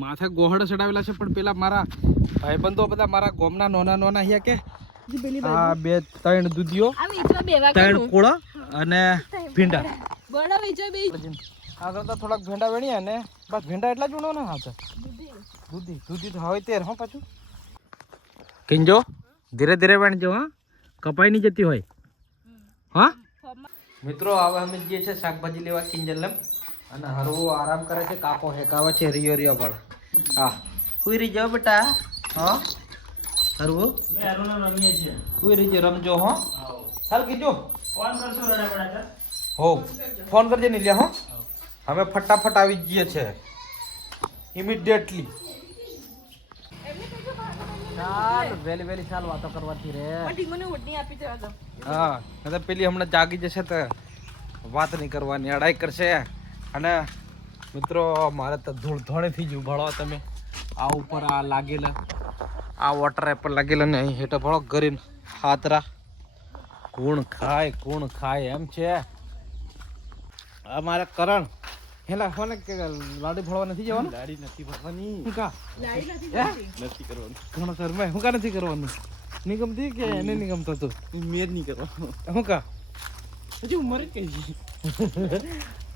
માથે ગોહડ ચડાવેલા છે પણ પેલા મારા ભાઈબંધો બધા મારા ગોમના નોના નોના અહીંયા કે આ 2-3 દૂધીઓ 3 કોળા અને ભીંડા આગળ તો થોડાક ભીંડા વેણ્યા ને બસ ભીંડા એટલા જ ઉણો ને હા દૂધી તો હવે તેર હો પાછું કિંજો ધીરે ધીરે વેણજો હા કપાઈ નહીં જતી હોય હા મિત્રો હવે અમે જઈએ છીએ શાકભાજી લેવા કિંજલમ અને હરવો આરામ કરે છે કાકો હેકાવે છે રિયો પણ હા હુઈ રહી જાઓ બેટા હા હરવો હુઈ રહી રમજો હો ચાલ કીજો ફોન કરશો રડા પડા હો ફોન કરજે ને લ્યા હો અમે ફટાફટ આવી જઈએ છે ઇમિડિયેટલી ચાલ વેલી ચાલ વાતો કરવાથી રે હા તો પેલી હમણાં જાગી જશે તો વાત નહીં કરવાની અડાઈ કરશે અને મિત્રો મારે તો ધૂળ ધોણે થઈ ગયું ભળો તમે આ ઉપર આ લાગેલા આ વોટર એપલ લાગેલા ને અહીં હેઠળ ભળો કરીને હાથરા કોણ ખાય એમ છે અમારે કરણ હેલા કોને કે લાડી ભળવા નથી જવાનું લાડી નથી ભરવાની હું કા નથી કરવાનું ઘણો સર મેં હું કા નથી કરવાનું નિગમતી કે એને નિગમતો તો મેર નહીં કરવાનો હું કા હજી ઉંમર જ કઈ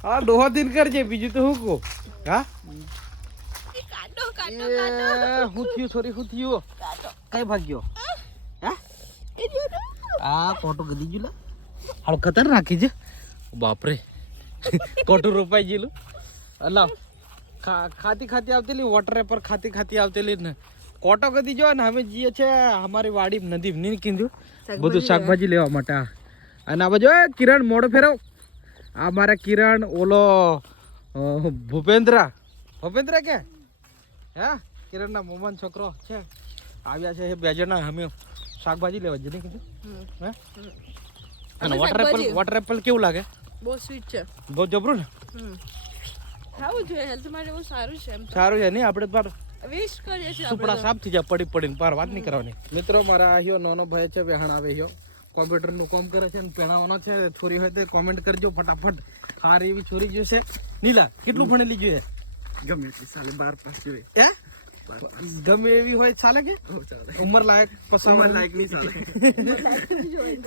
હા ડોહા દિન કરજે બીજું તો હું કહું હા હું થયું સોરી હું થયું કઈ ભાગ્યો હા આ કોટો ગદી જુલા હાલ ખતરનાક છે બાપરે કોટું રોપાઈ ગયેલું અલા ખાતી આવતેલી વોટર પર ખાતી આવતેલી ને કોટો કદી જો ને અમે જઈએ છે અમારી વાડી નદી નહીં કીધું બધું શાકભાજી લેવા માટે અને આ બાજુ કિરણ મોડો ફેરવ આ મારા કિરણ ઓલો ભૂપેન્દ્ર કે હા કિરણના મોમાન છોકરો છે આવ્યા છે એ 2 જણા અમે શાકભાજી લેવા જઈએ કીધું હે અને વોટર એપલ કેવું લાગે બહુ સ્વીટ છે બહુ જબરું ને ખાવું જોઈએ હેલ્થ માટે બહુ સારું છે સારું છે નહીં આપણે પર વેસ્ટ કરીએ છીએ સુપડા સાફ થઈ જાય પડીને પાર વાત નહીં કરવાની મિત્રો મારા આયો નાનો ભાઈ છે વેહણ આવે યો કોમ્પ્યુટર નું કામ કરે છે અને પેણાવાનો છે છોરી હોય તો કોમેન્ટ કરજો ફટાફટ હારી એવી છોરી જોશે નીલા કેટલું ભણેલી જોઈએ ગમે એટલી સાલે 12 પાસ જોઈએ હે ગમે એવી હોય ચાલે કે ઉંમર લાયક પસંદ લાયક નહીં ચાલે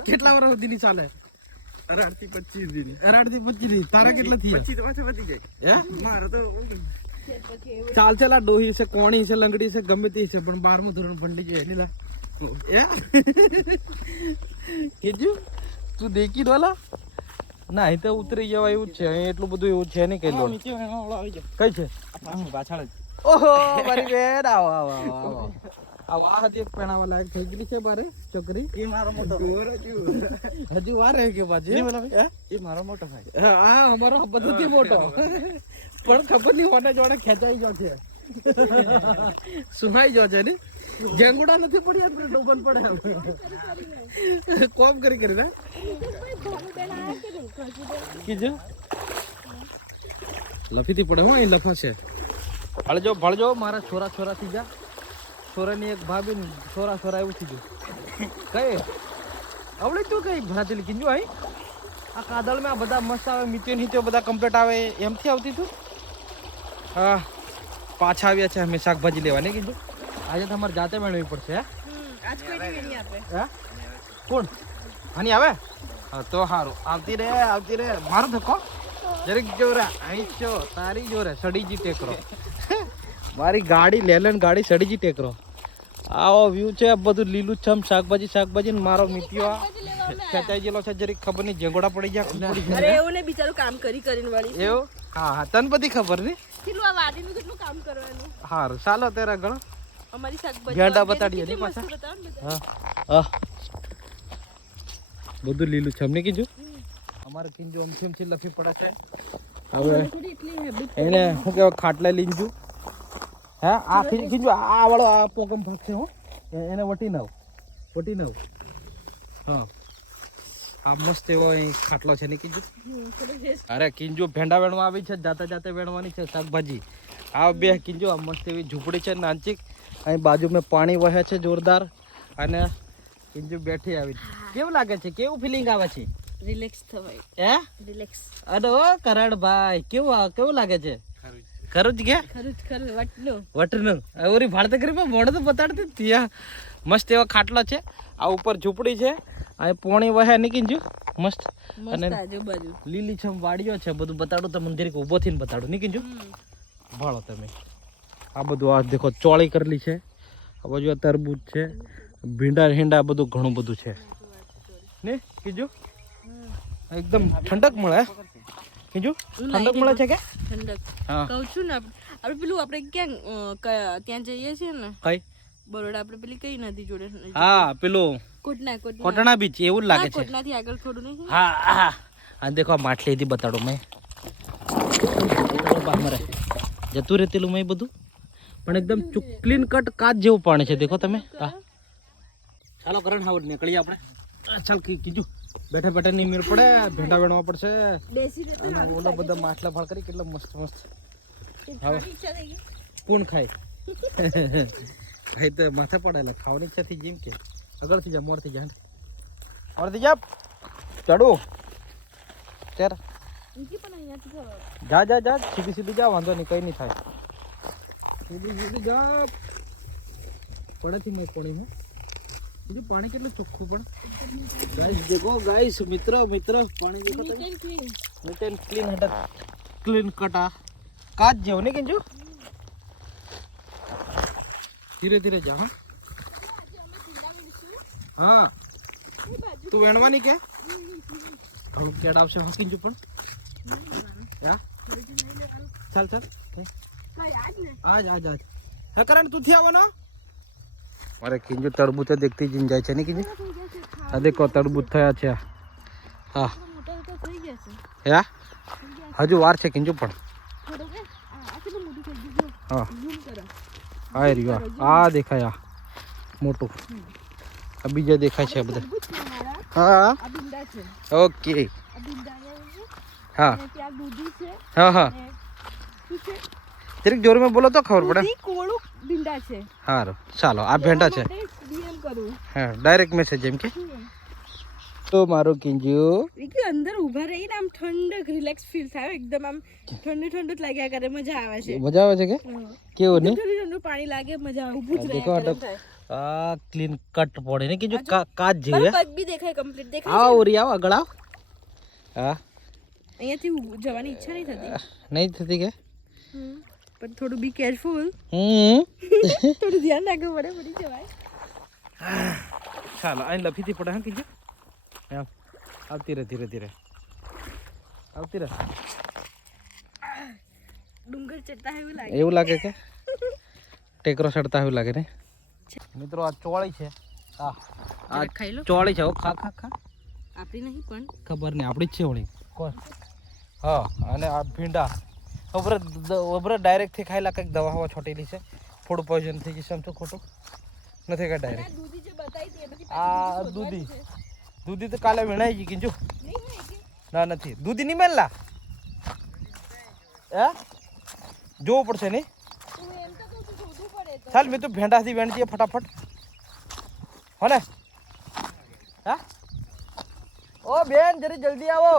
કેટલા વર્ષ સુધીની ચાલે 18 થી 25 દી 18 થી 25 ની તારા કેટલા થયા 25 તો પાછા વધી જાય હે મારે તો ચાલ ચાલ આ ડોહી છે કોણી છે લંગડી છે ગમે તે છે પણ 12મું ધોરણ ભણલી જોઈએ લીલા કીધું તું દેખી ડોલા ના અહીં તો ઉતરી જવાય એવું જ છે અહીં એટલું બધું એવું છે નહીં કઈ લો કઈ છે પાછળ ઓહો મારી બેન આવો આ હતી એક પેણાવા લાયક થઈ ગઈ છે બારે છોકરી એ મારો મોટો હજુ વાર રહી ગયો પાછી એ મારો મોટો ભાઈ હા અમારો બધુંથી મોટો પણ ખબર નહીં હોને જોડે ખેંચાઈ ગયો છે સુહાઈ ગયો છે ને જેંગુડા નથી પડી આપણે ડોબન પડે કોમ કરી ને કીધું લફીથી પડે હો અહીં લફા છે ભળજો મારા છોરા થી જા છોરાની એક ભાભી ને છોરા એવું થઈ ગયું કઈ આવડે તું કઈ ભરાતેલી કીધું અહીં આ કાદળમાં બધા મસ્ત આવે મીત્યો બધા કમ્પ્લીટ આવે એમથી આવતી તું હા પાછા આવ્યા છે અમે શાકભાજી લેવા નહીં કીધું આજે તમારે જાતે મેળવવી પડશે હે કોણ આની આવે હા તો સારું આવતી રે મારો ધક્કો જરીક જોરે અહીં છો તારી જોરે સડીજી ટેકરો મારી ગાડી લેલન ગાડી સડીજી ટેકરો આવો વ્યૂ છે બધું લીલું છમ શાકભાજી મારો મીઠિયો ખેંચાઈ ગયેલો છે જરીક ખબર નહીં જેંગોડા પડી ગયા અરે એવું ને બિચારું કામ કરીને વાળી એવું હા તને બધી ખબર નહીં કેટલું આ વાડીનું કેટલું કામ કરવાનું સારું ચાલો તેરા ગણો અમારી શાકભાજી ગેંડા બતાડીએ ને પાછા હા બધું લીલું છમ ને કીધું અમારે કિંજો અમથી લફી પડે છે હવે એને શું કહેવાય ખાટલા લઈને જુ હા આ ખીજુ આ વાળો આ પોકમ ભાગ છે હો એને વટી નાવ હા આ મસ્ત એવો અહીં ખાટલો છે ને કીજું અરે કિંજો ભેંડા વેણવા આવી છે જાતે વેણવાની છે શાકભાજી આ 2 કિંજો આ મસ્ત એવી ઝૂંપડી છે નાનચીક અહીં બાજુમાં પાણી વહે છે જોરદાર અને કિંજો બેઠી આવી કેવું લાગે છે કેવું ફિલિંગ આવે છે રિલેક્સ થવાય હે રિલેક્સ અરે ઓ કરણભાઈ કેવું લાગે છે ખરું જ કે ખરું વટનો વટનું ઓરી ભાળતે કરી પણ મોડે તો બતાડતી ત્યાં મસ્ત એવા ખાટલા છે આ ઉપર ઝૂંપડી છે આ પોણી વહે નીકળી મસ્ત અને મસ્ત આજુબાજુ લીલીછમ વાડીઓ છે બધું બતાડું તમને જરીક ઊભો થઈને બતાડું નીકળી ભાળો તમે આ બધું આ દેખો ચોળી કરેલી છે આ બાજુ આ તરબૂચ છે ભીંડા હિંડા બધું ઘણું બધું છે ને કીજું એકદમ ઠંડક મળે કીજું ઠંડક મળે છે કે ઠંડક હા કહું છું ને આપણે પેલું આપણે ક્યાં ત્યાં જઈએ છીએ ને કઈ બરોડા આપણે પેલી કઈ નદી જોડે હા પેલું કોટના કોટણા બીચ એવું જ લાગે છે કોટનાથી આગળ થોડું નહીં હા હા આ દેખો આ માટલી થી બતાડો મેં મરે જતું રહેલું મેં બધું પણ એકદમ ક્લીન કટ કાચ જેવું પાણી છે દેખો તમે હા ચાલો કરણ હાવડ નીકળીએ આપણે ચાલ કીધું બેઠા બેઠા ની મેળ પડે ભેંડા વેણવા પડશે બેસી અને ઓલા બધા માટલા ફાળ કરી કેટલા મસ્ત મસ્ત ઈચ્છા થઈ ગઈ પૂન ખાય ભાઈ તો માથે પડેલા ખાવાની ઈચ્છા થઈ જેમ કે આગળથી જા મોરથી જા ચડો ચાર ઈજી પણ અહીંયાથી જા જા જા સીધી સીધી જા વાંધો નહીં કઈ નહીં થાય સીધી સીધી જા પડેથી મેં પાણી હું બીજું પાણી કેટલું ચોખ્ખું પણ ગાઈસ દેખો ગાઈસ મિત્ર પાણી દેખો તમે નીટ એન્ડ ક્લીન હટા ક્લીન કટા કાચ જેવો ને કેજો ધીરે ધીરે જા હા તું વેણવાની કે હવે કેડ આવશે હકીજો પણ ચાલ ચાલ આજ હે કરણ તું થી આવવાનો અરે કિંજુ તરબૂચ દેખતી જીન જાય છે ને કિંજુ આ દેખો તરબૂચ થયા છે હા યા હજુ વાર છે કિંજુ પણ હા હા રહ્યો આ દેખાય મોટું આ બીજા દેખાય છે બધા હા ઓકે હા હા હા જરીક જોર માં બોલો તો ખબર પડે કોળું ભીંડા છે હારું ચાલો આ ભેંડા છે ડીએમ કરું હા ડાયરેક્ટ મેસેજ એમ કે તો મારું કિંજુ અંદર ઊભા રહીને આમ ઠંડક રિલેક્સ ફીલ થાય એકદમ આમ ઠંડુ ઠંડુ જ લાગ્યા કરે મજા આવે છે મજા આવે છે કે કેવું નહીં ઠંડુ ઠંડુ પાણી લાગે મજા આવે ઊભું જ દેખો રહે આ ક્લીન કટ પડે ને કિંજુ કાચ જેવી પગ બી દેખાય કમ્પ્લીટ દેખાય આવ ઓરી આવ આગળ આવ હા અહીંયાથી જવાની ઈચ્છા નહીં થતી નહીં થતી કે પણ થોડું બી કેરફુલ થોડું ધ્યાન રાખવું પડે પડી જવાય ચાલો અહીં લફીથી પડે હા કીધું એમ આવતી રહે ધીરે ધીરે આવતી રહે ડુંગર ચડતા એવું લાગે એવું લાગે કે ટેકરો ચડતા એવું લાગે ને મિત્રો આ ચોળી છે આ ખાઈ લો ચોળી છે ખા ખા ખા આપણી નહીં પણ ખબર નહીં આપણી જ છે ઓળી કોણ હા અને આ ભીંડા ઓબરે ડાયરેક્ટથી ખાયેલા કંઈક દવા હવા છોટેલી છે ફૂડ પોઈઝન થઈ જશે આમ તો ખોટું નથી કાંઈ ડાયરેક્ટ આ દૂધી તો કાલે વેણાઈ ગઈ કીધું ના નથી દૂધી નહીં મેલા હે જોવું પડશે નહીં ચાલ મેં તો ભેંડાથી વેણજીએ ફટાફટ હો ને હા ઓ બેન જરી જલ્દી આવો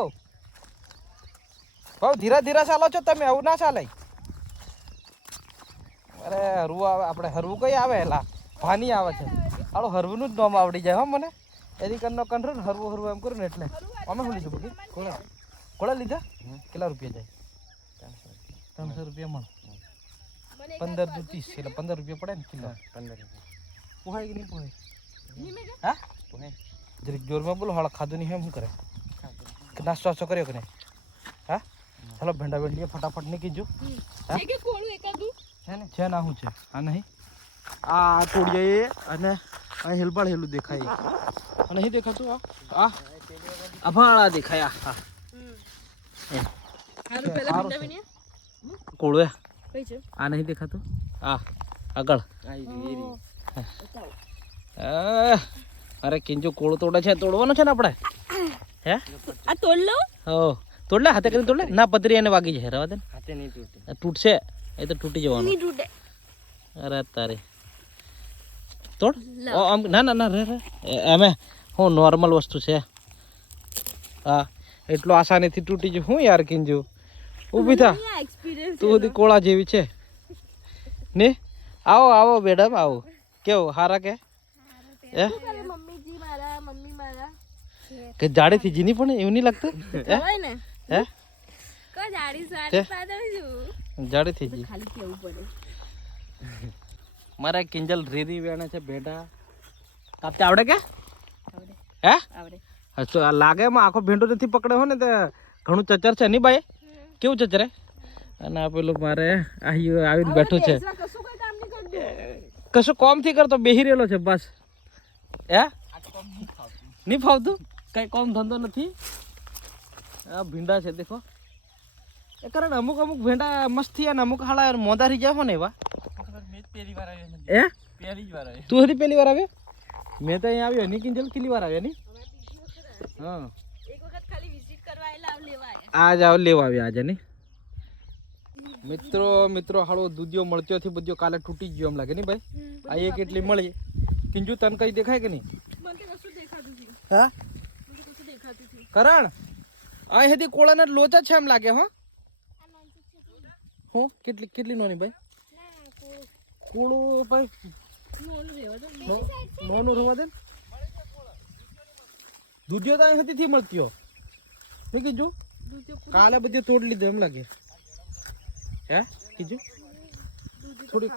બહુ ધીરે ધીરે ચાલો છો તમે આવું ના ચાલે અરે હરવું આવે આપણે હરવું કઈ આવે એલા ભાની આવે છે હાલો હરવુંનું જ નામ આવડી જાય હો મને એની કનનો કંટ્રો ને હરવું એમ કરું ને એટલે અમે શું લીધું બધી કોળા લીધા કેટલા રૂપિયા જાય 300 રૂપિયા મણ 15 દુ 30 એટલે 15 રૂપિયા પડે ને કિલો 15 રૂપિયા પોહાય કે નહીં પોહાય હા પોહાય જરીક જોરમાં બોલો હાલ ખાધું નહીં શું કરે નાસ્તો વાસ્તો કર્યો કે નહીં હા ચાલો ભેંડા વેંડીએ ફટાફટ નીકળીજો છે ના શું છે આ નહીં આ તોડીએ અને આ હેલબાળ હેલું દેખાય અને નહીં દેખાતું આ અભાળા દેખાય હા કોળવે આ નહીં દેખાતું આ આગળ અરે કિંજુ કોળો તોડે છે તોડવાનો છે ને આપણે હે આ તોડ લો હો તોડ લે હાથે કરીને તોડ લે ના પતરી એને વાગી જાય રવા દે હાથે નહીં તૂટે તૂટશે એ તો તૂટી જવાનું નહીં તૂટે અરે તારે તોડ આમ ના ના ના રે એમે હું નોર્મલ વસ્તુ છે હા એટલું આસાનીથી તૂટી જાય હું યાર કિંજુ ઊભી થા એક્સપિરિયન્સ તું બધી કોળા જેવી છે ને આવો આવો મેડમ આવો કેવું હારા કે હે મમ્મીજી મારા મમ્મી મારા કે જાડે થી જીની પણ એવું નહીં લાગતું હે હોય ને હે કો જાડી સાડી પાડવી છું જાડે થી જી ખાલી કેવું પડે મારા કિંજલ રેરી વેણે છે બેટા કાપતે આવડે કે આવડે હે આવડે તો આ લાગે માં આખો ભેંડો નથી પકડ્યો હો ને તે ઘણું ચચર છે નહીં ભાઈ કેવું ચચરે અને આ પેલું મારે આવીને બેઠું છે કશું કોઈ કામ નહીં કરતું કશું કોમ થી કરતો બેહી રહેલો છે બસ હે નહીં ફાવતું કઈ કોમ ધંધો નથી આ ભીંડા છે દેખો એ કારણ અમુક અમુક ભીંડા મસ્ત થયા ને અમુક હાડા મોંધારી જાય હો ને એવા મેં પહેલી વાર આવ્યો હે પહેલી જ વાર આવ્યો તું હતી પેલી વાર આવ્યો મેં તો અહીંયા આવ્યો ની કિંજલ કેટલી વાર આવ્યા ની હા એક વખત ખાલી વિઝિટ કરવા આવેલા લેવા આજ આવ લેવા આવ્યા આજે નહીં મિત્રો હાળો દૂધિયો મળત્યો થી બધો કાલે તૂટી ગયો એમ લાગે નહીં ભાઈ આ એક એટલી મળી કિંજુ તને કઈ દેખાય કે નહીં મને તો કશું દેખાતું નથી હા મને તો કશું દેખાતું નથી કરણ આ હેદી કોળાના લોચા છે એમ લાગે હો હું કેટલી કેટલી નોની ભાઈ કોળો ભાઈ નોનું રહેવા દો નોનું રવા દે દૂધિયો તો અહીં હતી મળતીઓ નહીં કીધું કાલે બધી તોડ લીધું એમ લાગે હે કીધું થોડી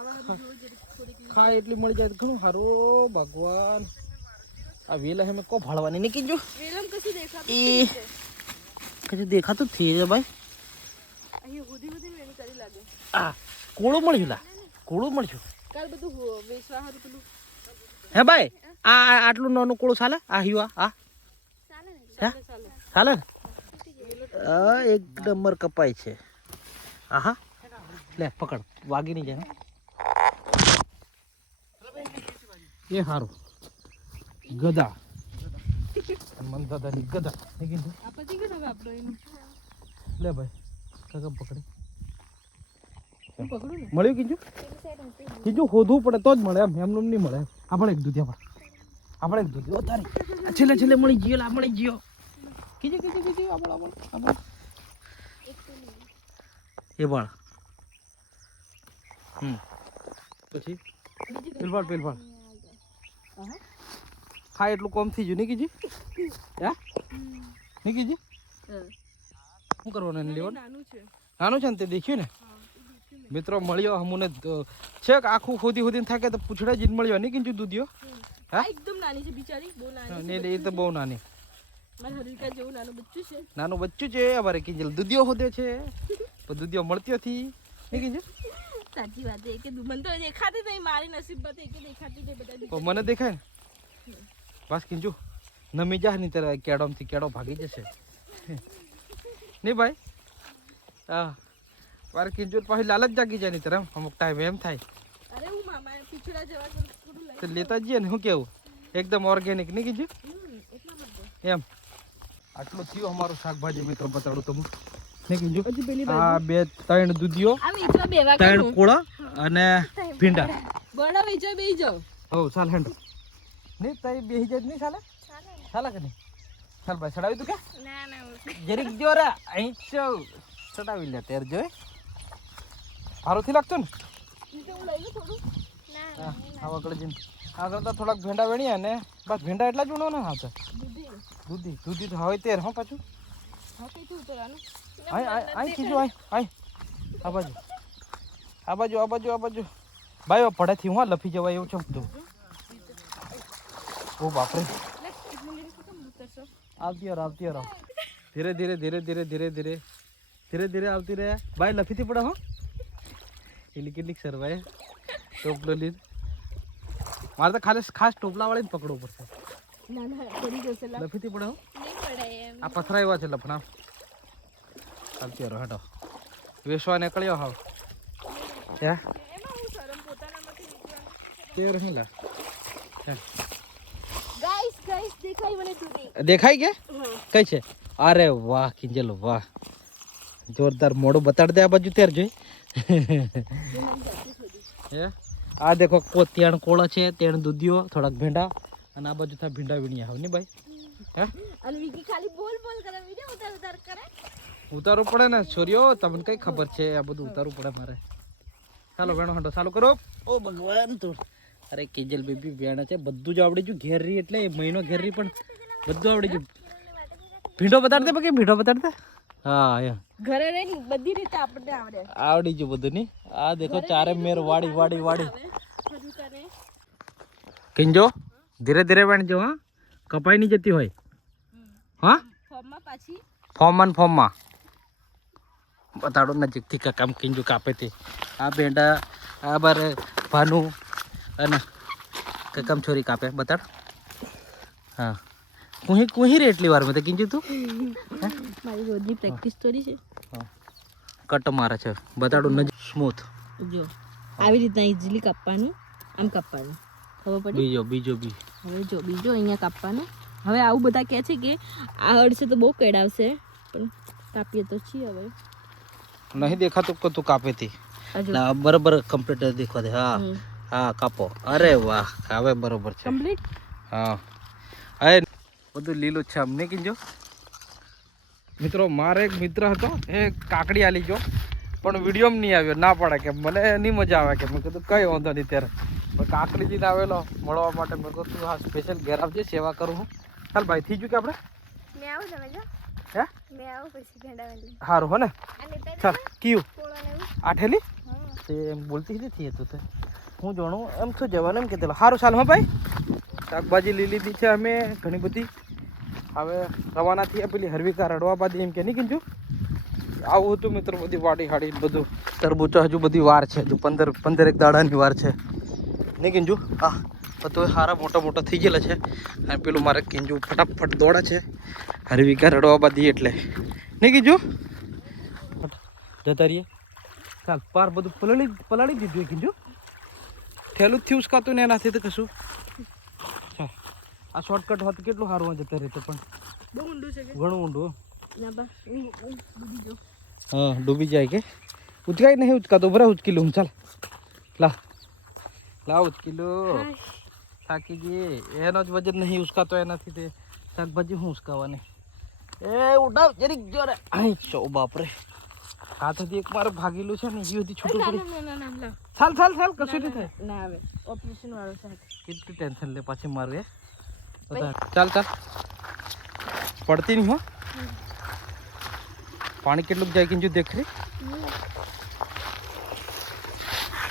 ખાય એટલી મળી જાય તો ઘણું સારું ભગવાન આ વેલા હે મેં કો ભાળવાની નહીં કીધું વેલમ કશું દેખાતું એ કશું દેખાતું થઈ છે ભાઈ અહીં હોધી હોધી વેણી કરી લાગે આ કોળું મળ્યું લા કોળું મળ્યું કાલ બધું વેચવા હારું પેલું હે ભાઈ આ આટલું નાનું કોળું ચાલે આ હિવા આ ચાલે ને હે ચાલે ને આ એક નંબર કપાય છે આહા લે પકડ વાગી નહીં જાય એ સારું ગદા મન દાદાની ગદા નહીં કીધું આ પછી કે હવે આપણો એનું લે ભાઈ કાકા પકડી હું પકડું ને મળ્યું કીધું કીધું શોધવું પડે તો જ મળે એમ એમનું નહીં મળે આપણે એક દૂધ આપણે એક દૂધ તારી છેલ્લે છેલ્લે મળી ગયો લા મળી ગયો કીધું આપણે એ બાળ પછી પેલવાડ હા એટલું કોમ થઈ ગયું નહીં કીધી હે નહીં કીધી શું કરવાનું એને લેવાનું નાનું છે નાનું છે ને તે દેખ્યું ને મિત્રો મળ્યો અમુને છે કે આખું ખોદીને થાકે તો પૂછડા જીન મળ્યો નહીં કીધું દૂધિયો આ એકદમ નાની છે બિચારી બહુ નાની ને એ તો બહુ નાની મારા હરીકા જેવું નાનું બચ્ચું છે નાનું બચ્ચું છે અમારે કીજલ દૂધિયો હોદ્યો છે પણ દૂધિયો મળતી હતી નહીં કીધું સાચી વાત છે કે મને તો દેખાતી નહીં મારી નસીબમાં તો એકે દેખાતી નહીં બધા પણ મને દેખાય ને બસ કીજું નમી જા નહીં ત્યારે કેડોમથી કેડો ભાગી જશે નહીં ભાઈ હા મારે કીજું પછી લાલચ જાગી જાય નહીં ત્યારે અમુક ટાઈમ એમ થાય અરે હું મામા પીછડા જવા થોડું લઈ તો લેતા જઈએ ને શું કેવું એકદમ ઓર્ગેનિક નહીં કીજું એટલા માટે એમ આટલું થયું અમારું શાકભાજી મિત્રો બતાડું તમને નહીં કીજું હજી પેલી આ બે ત્રણ દૂધિયો આ વેચવા બેવા ત્રણ કોળા અને ભીંડા બડા વેચવા બેહી જાવ હો ચાલ હેન્ડ નહીં તઈ બેહી જાય નહીં ચાલે ચાલે કે નહીં ચાલ ભાઈ ચડાવી તું કે ના ના જરીક જો રે અહીં ચડાવી લે તેર જોઈ સારુંથી લાગતું ને હું લઈ લઉં થોડું હા આગળ જઈને આગળ તો થોડાક ભીંડા વેણીએ ને બસ ભીંડા એટલા જ ઉણો ને હા તો દૂધી તો હવે તેર હા પાછું હા કઈ તું ઉતરવાનું આઈ કીધું આઈ આ બાજુ ભાઈ પડેથી હું લફી જવાય એવું છે બધું ઓ બાપરે આવતી રહો ધીરે ધીરે આવતી રહે ભાઈ લફીથી પડે હો એલી કેટલીક સરવાય ટોપલો લીધ મારે તો ખાસ ટોપલા વાળી જ પકડવું પડશે ના ના પડી જશે લફીથી પડે હો નહીં પડે એમ આ પથરા એવા છે લફણા આવતી રહો હેડો વેસવા નીકળ્યો હાવ હે એમાં હું શરમ પોતાનામાંથી નીકળવાનું તે રહી લા ગાઈસ દેખાય મને દૂધી દેખાય કે કઈ છે અરે વાહ કિંજલ વાહ જોરદાર મોડું બતાડ દે આ બાજુ ત્યાર જોઈ હે આ દેખો ત્રણ કોળા છે ત્રણ દૂધિયો થોડાક ભીંડા અને આ બાજુ થા ભીંડા વીણ્યા હોય ને ભાઈ હે અને વિકી ખાલી બોલ કરે વિડિયો ઉતાર કરે ઉતારવું પડે ને છોરીઓ તમને કઈ ખબર છે આ બધું ઉતારવું પડે મારે ચાલો વેણો હંડો ચાલુ કરો ઓ ભગવાન તો અરે કેજલ બેબી વેણ છે બધું જ આવડી ગયું ઘેર રહી એટલે મહિનો ઘેર રહી પણ બધું આવડી ગયું ભીંડો બતાડતે બાકી ભીંડો બતાડતે હા એમ ઘરે રહીને બધી રીતે આપણને આવડે આવડી ગયું બધું ની આ દેખો ચારે મેર વાડી વાડી વાડી બધું કરે કિંજો ધીરે ધીરે વેણજો હા કપાઈ નહીં જતી હોય હા ફોર્મમાં પાછી ફોર્મમાં બતાડો નજીકથી કામ કિંજુ કાપે તે આ બેંડા આ બાર ભાનુ અને કકમ છોરી કાપે બતાડ હા કુહી રે એટલી વાર મેં તો કિંજુ તું મારી રોજની પ્રેક્ટિસ થોડી છે કટ મારે છે બતાડો નજીક સ્મૂથ જો આવી રીતના ઇઝીલી કાપવાનું આમ કાપવાનું ખબર પડી બીજો હવે જો બીજો અહીંયા કાપવાનું હવે આવું બધા કહે છે કે આ અડશે તો બહુ કેડાવશે પણ કાપીએ તો છીએ હવે નહીં દેખાતું કે તું કાપે તી હજુ ના બરાબર કમ્પ્લીટ દેખવા દે હા હા કાપો અરે વાહ હવે બરોબર છે કમ્પ્લીટ હા અરે બધું લીલું છે અમને કીજો મિત્રો મારે એક મિત્ર હતો એ કાકડી આલી ગયો પણ વિડીયોમાં નહીં આવ્યો ના પડે કે મને નહીં મજા આવે કે મેં કીધું કઈ વાંધો નહીં ત્યારે પણ કાકડી દીને આવેલો મળવા માટે મેં કહું તું હા સ્પેશિયલ ઘેર આવજે સેવા કરું હું ચાલ ભાઈ થઈ ગયું કે આપણે મેં આવું તમે જો હે મેં આવું પછી ભેંડાવેલી સારું હો ને ચાલ કયું પોળાને આઠેલી તે એમ બોલતી નથી તું તે હું જાણું એમ શું જવાનું એમ કહેતો સારું ચાલ હા ભાઈ શાકભાજી લીધી છે અમે ઘણી બધી હવે રવાના થયા પેલી હરવિકા રડવા બાદ એમ કે નહીં કીધું આવું હતું મિત્રો બધી વાડી હાડી બધું તરબૂચો હજુ બધી વાર છે હજુ 15 દાડાની વાર છે નહીં કીધું હા બધું સારા મોટા થઈ ગયેલા છે અને પેલું મારે કીંજુ ફટાફટ દોડે છે હરવિકા રડવા બાદ એટલે નહીં કીધું જતા રહીએ ચાલ પાર બધું પલાળી દીધું કીધું ઠેલું જ થયું ઉસકાતું ને એનાથી તો કશું ચાલ આ શોર્ટકટ હોત કેટલું સારું જતા રહેતું પણ બહુ ઊંડું છે કે ઘણું ઊંડું ના બા ડૂબી જો હા ડૂબી જાય કે ઉચકાય નહીં ઉચકાતો બરા ઉચકી લઉં ચાલ લા ઉચકી લો થાકી જઈએ એનો જ વજન નહીં ઉચકાતો એનાથી તે શાકભાજી શું ઉચકાવાની એ ઉઠાવ જરીક જોરે અહીં ચો બાપરે હાથથી એક મારે ભાગેલું છે ને એ બધી છૂટું પડી ના ચાલ કશું નહીં થાય ના આવે ઓપરેશન વાળો છે કેટલી ટેન્શન લે પાછી મારું એ ચાલ પડતી નહીં હો પાણી કેટલું જાય કિંજુ દેખ રે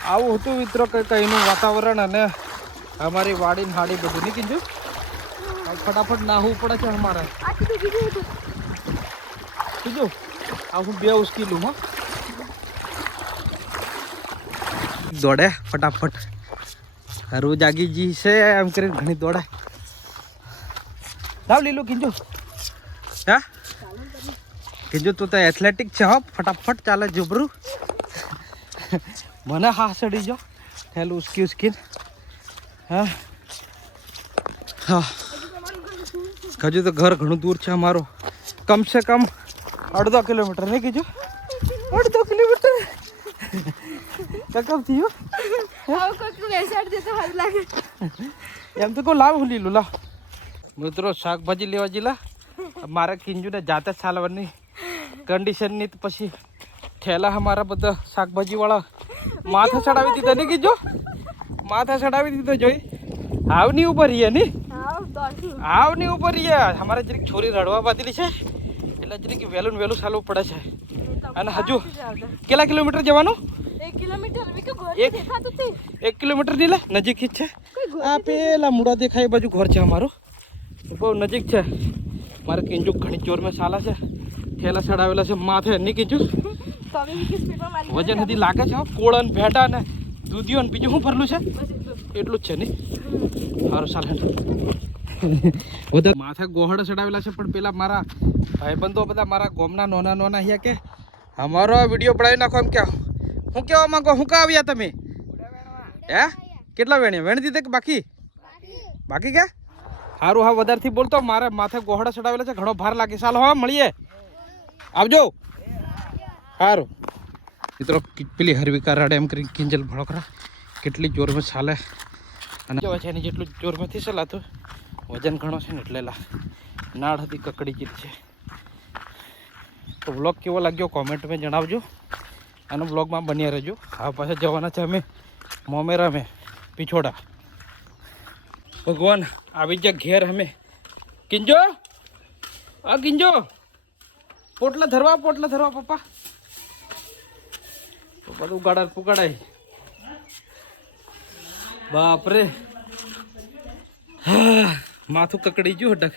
આવું હતું મિત્રો કઈનું વાતાવરણ અને અમારી વાડી હાડી બધું નહીં કિંજુ ફટાફટ નાહવું પડે છે અમારે કીધું આ હું 2 ઉસકી લઉં હો દોડે ફટાફટ રોજ આગી જી છે એમ કરીને ઘણી દોડે લાવ લીલું કીધું હા કીધું તું તો એથ્લેટિક છે હો ફટાફટ ચાલે જબરું મને હા ચડી જો થેલું ઉસકી હા હજુ તો ઘર ઘણું દૂર છે અમારું કમ સે કમ 1.5 કિલોમીટર નહીં કીધું 1.5 કિલોમીટર કમ થયું એમ તો કોઈ લાવ હું લીલું લાવ મિત્રો શાકભાજી લેવા જઈલા મારે કિંજુને જાતે ચાલવાની કન્ડિશનની પછી ઠેલા અમારા બધા શાકભાજીવાળા માથે ચડાવી દીધા નહીં કીજો માથે ચડાવી દીધો જોઈ આવની ઉપર રહીએ ની આવની ઉપર રહીએ અમારે જરીક છોરી રડવા બાંધેલી છે એટલે જરીક વહેલું ચાલવું પડે છે અને હજુ કેટલા કિલોમીટર જવાનું 1 કિલોમીટર 1 કિલોમીટર નહીં લે નજીક જ છે આ પેલા મૂળા દેખાય બાજુ ઘર છે અમારું બહુ નજીક છે મારે કિંજુ ઘણી જોરમાં ચાલે છે ઠેલા ચડાવેલા છે માથે નહીં કીધું વજન સુધી લાગે છે કોળન ભેટા ને દૂધિયો ને બીજું શું ભરેલું છે એટલું જ છે નહીં સારું ચાલે બધા માથે ગોહડ ચડાવેલા છે પણ પેલા મારા ભાઈબંધો બધા મારા ગોમના નાના અહીંયા કે અમારો વિડીયો બનાવી નાખો એમ ક્યાં હું કહેવા માંગો હું કા આવ્યા તમે હે કેટલા વેણી વેણી દીધે કે બાકી કે સારું હા વધારેથી બોલતો મારે માથે ગોહડા ચડાવેલા છે ઘણો ભાર લાગે ચાલો હા મળીએ આવજો સારું મિત્રો પેલી હરવિકા રડે એમ કરી કિંજલ ભળોકરા કેટલી જોરમાં ચાલે અને છે એની જેટલું જોરમાંથી ચલાતું વજન ઘણો છે ને એટલે નાળ હતી કકડી જીત છે તો વ્લોગ કેવો લાગ્યો કોમેન્ટમાં જણાવજો અને વ્લોગમાં બન્યા રહેજો. આ પાછા જવાના છે અમે મોમેરામે પીછોડા. ભગવાન આવી ગયા ઘેર અમે. કિંજો આ કિંજો પોટલા ધરવા પપ્પા. તો બધું ગાડા પુગાડાય. બાપરે માથું કકડી ગયું હટક.